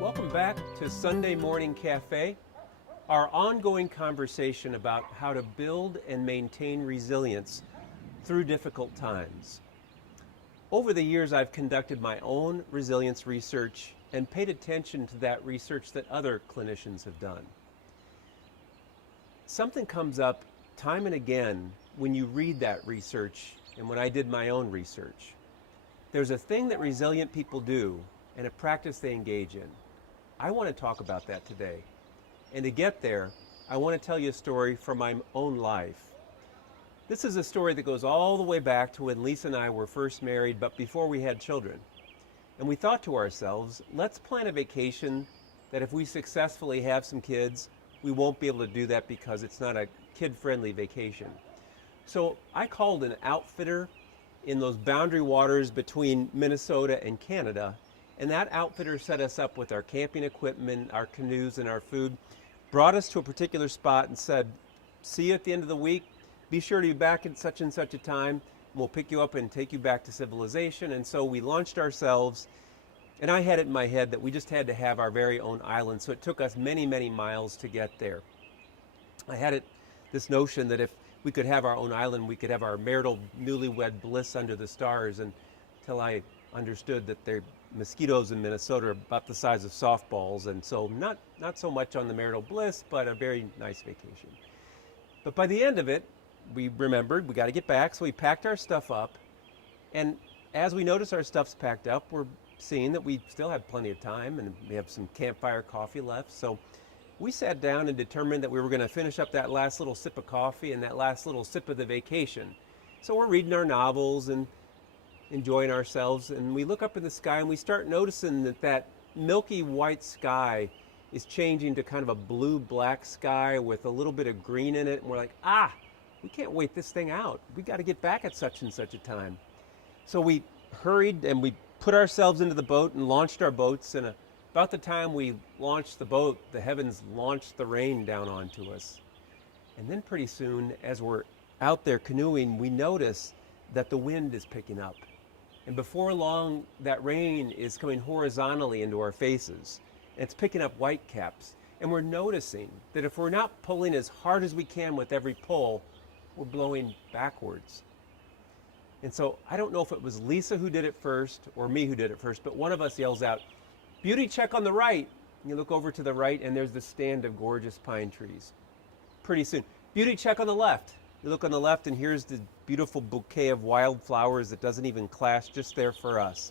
Welcome back to Sunday Morning Cafe, our ongoing conversation about how to build and maintain resilience through difficult times. Over the years, I've conducted my own resilience research and paid attention to that research that other clinicians have done. Something comes up time and again when you read that research and when I did my own research. There's a thing that resilient people do and a practice they engage in. I want to talk about that today. And to get there, I want to tell you a story from my own life. This is a story that goes all the way back to when Lisa and I were first married, but before we had children. And we thought to ourselves, let's plan a vacation that if we successfully have some kids, we won't be able to do that because it's not a kid-friendly vacation. So I called an outfitter in those boundary waters between Minnesota and Canada. And that outfitter set us up with our camping equipment, our canoes, and our food, brought us to a particular spot and said, see you at the end of the week. Be sure to be back at such and such a time. We'll pick you up and take you back to civilization. And so we launched ourselves. And I had it in my head that we just had to have our very own island. So it took us many, many miles to get there. I had this notion that if we could have our own island, we could have our marital newlywed bliss under the stars, until I understood that they're mosquitoes in Minnesota are about the size of softballs, and so not so much on the marital bliss, but a very nice vacation. But by the end of it, we remembered we got to get back, so we packed our stuff up. And as we notice our stuff's packed up, we're seeing that we still have plenty of time, and we have some campfire coffee left. So we sat down and determined that we were going to finish up that last little sip of coffee and that last little sip of the vacation. So we're reading our novels and enjoying ourselves, and we look up in the sky and we start noticing that milky white sky is changing to kind of a blue-black sky with a little bit of green in it, and we're like, we can't wait this thing out. We got to get back at such and such a time. So we hurried and we put ourselves into the boat and launched our boats, and about the time we launched the boat, the heavens launched the rain down onto us. And then pretty soon, as we're out there canoeing, we notice that the wind is picking up. And before long, that rain is coming horizontally into our faces. And it's picking up whitecaps. And we're noticing that if we're not pulling as hard as we can with every pull, we're blowing backwards. And so I don't know if it was Lisa who did it first or me who did it first, but one of us yells out, "Beauty check on the right." And you look over to the right and there's the stand of gorgeous pine trees. Pretty soon, "Beauty check on the left." You look on the left and here's the beautiful bouquet of wildflowers that doesn't even clash, just there for us.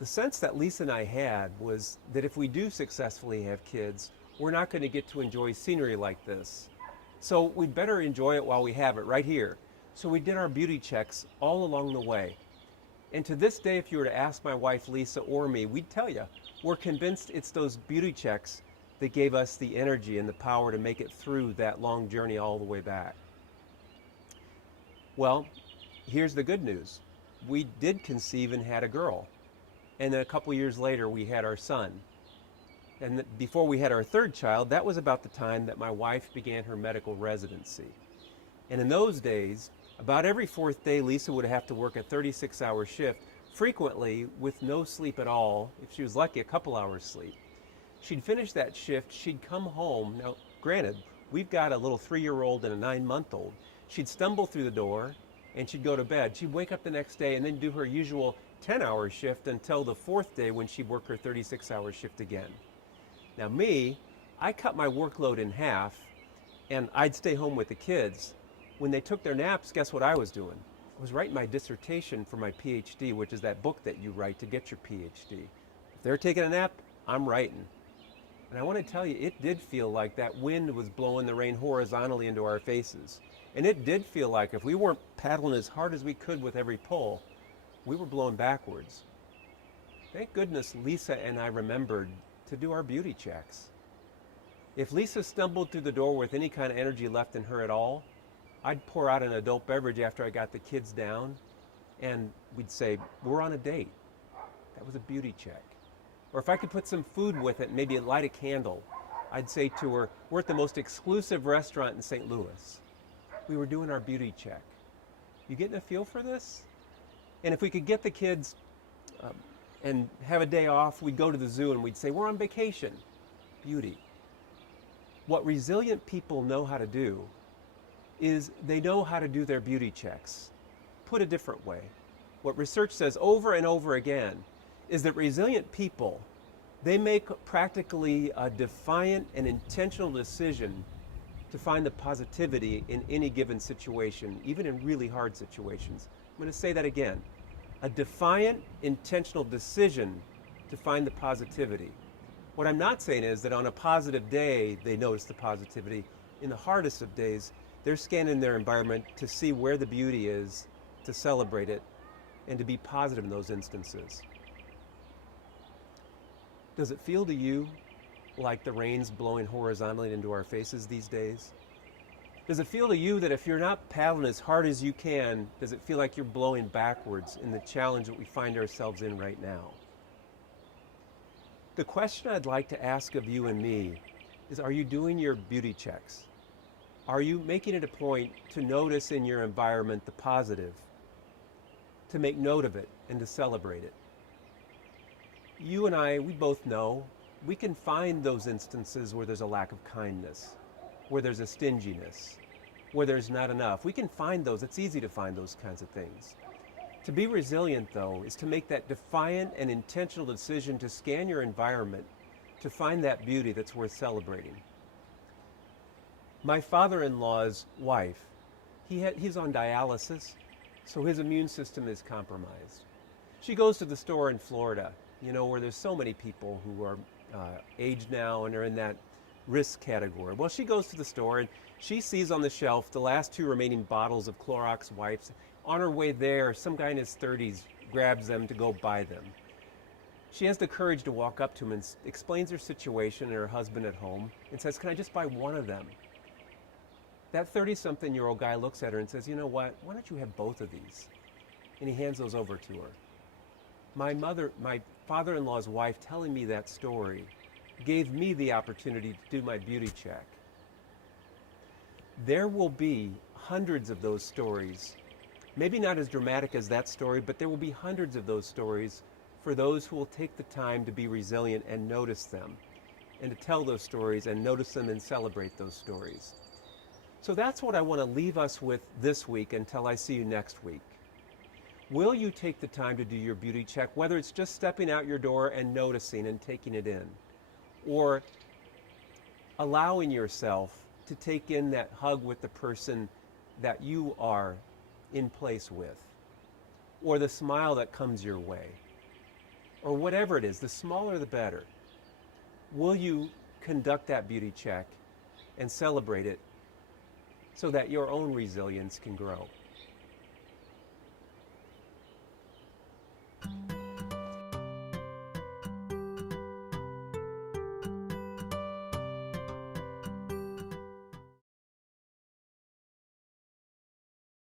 The sense that Lisa and I had was that if we do successfully have kids, we're not going to get to enjoy scenery like this. So we'd better enjoy it while we have it right here. So we did our beauty checks all along the way. And to this day, if you were to ask my wife Lisa or me, we'd tell you, we're convinced it's those beauty checks that gave us the energy and the power to make it through that long journey all the way back. Well, here's the good news. We did conceive and had a girl. And then a couple years later, we had our son. And before we had our third child, that was about the time that my wife began her medical residency. And in those days, about every fourth day, Lisa would have to work a 36-hour shift, frequently with no sleep at all. If she was lucky, a couple hours sleep. She'd finish that shift, she'd come home. Now, granted, we've got a little 3-year-old and a 9-month-old. She'd stumble through the door and she'd go to bed. She'd wake up the next day and then do her usual 10-hour shift until the fourth day when she'd work her 36-hour shift again. Now me, I cut my workload in half and I'd stay home with the kids. When they took their naps, guess what I was doing? I was writing my dissertation for my PhD, which is that book that you write to get your PhD. If they're taking a nap, I'm writing. And I want to tell you, it did feel like that wind was blowing the rain horizontally into our faces. And it did feel like if we weren't paddling as hard as we could with every pull, we were blowing backwards. Thank goodness Lisa and I remembered to do our beauty checks. If Lisa stumbled through the door with any kind of energy left in her at all, I'd pour out an adult beverage after I got the kids down, and we'd say, we're on a date. That was a beauty check. Or if I could put some food with it, maybe light a candle, I'd say to her, we're at the most exclusive restaurant in St. Louis. We were doing our beauty check. You getting a feel for this? And if we could get the kids and have a day off, we'd go to the zoo and we'd say, we're on vacation. Beauty. What resilient people know how to do is they know how to do their beauty checks. Put a different way, what research says over and over again is that resilient people, they make practically a defiant and intentional decision to find the positivity in any given situation, even in really hard situations. I'm going to say that again. A defiant, intentional decision to find the positivity. What I'm not saying is that on a positive day, they notice the positivity. In the hardest of days, they're scanning their environment to see where the beauty is, to celebrate it, and to be positive in those instances. Does it feel to you like the rain's blowing horizontally into our faces these days? Does it feel to you that if you're not paddling as hard as you can, does it feel like you're blowing backwards in the challenge that we find ourselves in right now? The question I'd like to ask of you and me is, are you doing your beauty checks? Are you making it a point to notice in your environment the positive, to make note of it, and to celebrate it? You and I, we both know we can find those instances where there's a lack of kindness, where there's a stinginess, where there's not enough. We can find those. It's easy to find those kinds of things. To be resilient, though, is to make that defiant and intentional decision to scan your environment to find that beauty that's worth celebrating. My father-in-law's wife, he's on dialysis, so his immune system is compromised. She goes to the store in Florida, where there's so many people who are aged now and are in that risk category. Well, she goes to the store and she sees on the shelf the last 2 remaining bottles of Clorox wipes. On her way there, some guy in his 30s grabs them to go buy them. She has the courage to walk up to him and explains her situation and her husband at home and says, "Can I just buy one of them?" That 30-something-year-old guy looks at her and says, "You know what? Why don't you have both of these?" And he hands those over to her. My father-in-law's wife telling me that story gave me the opportunity to do my beauty check. There will be hundreds of those stories, maybe not as dramatic as that story, but there will be hundreds of those stories for those who will take the time to be resilient and notice them, and to tell those stories and notice them and celebrate those stories. So that's what I want to leave us with this week until I see you next week. Will you take the time to do your beauty check, whether it's just stepping out your door and noticing and taking it in, or allowing yourself to take in that hug with the person that you are in place with, or the smile that comes your way, or whatever it is, the smaller the better. Will you conduct that beauty check and celebrate it so that your own resilience can grow?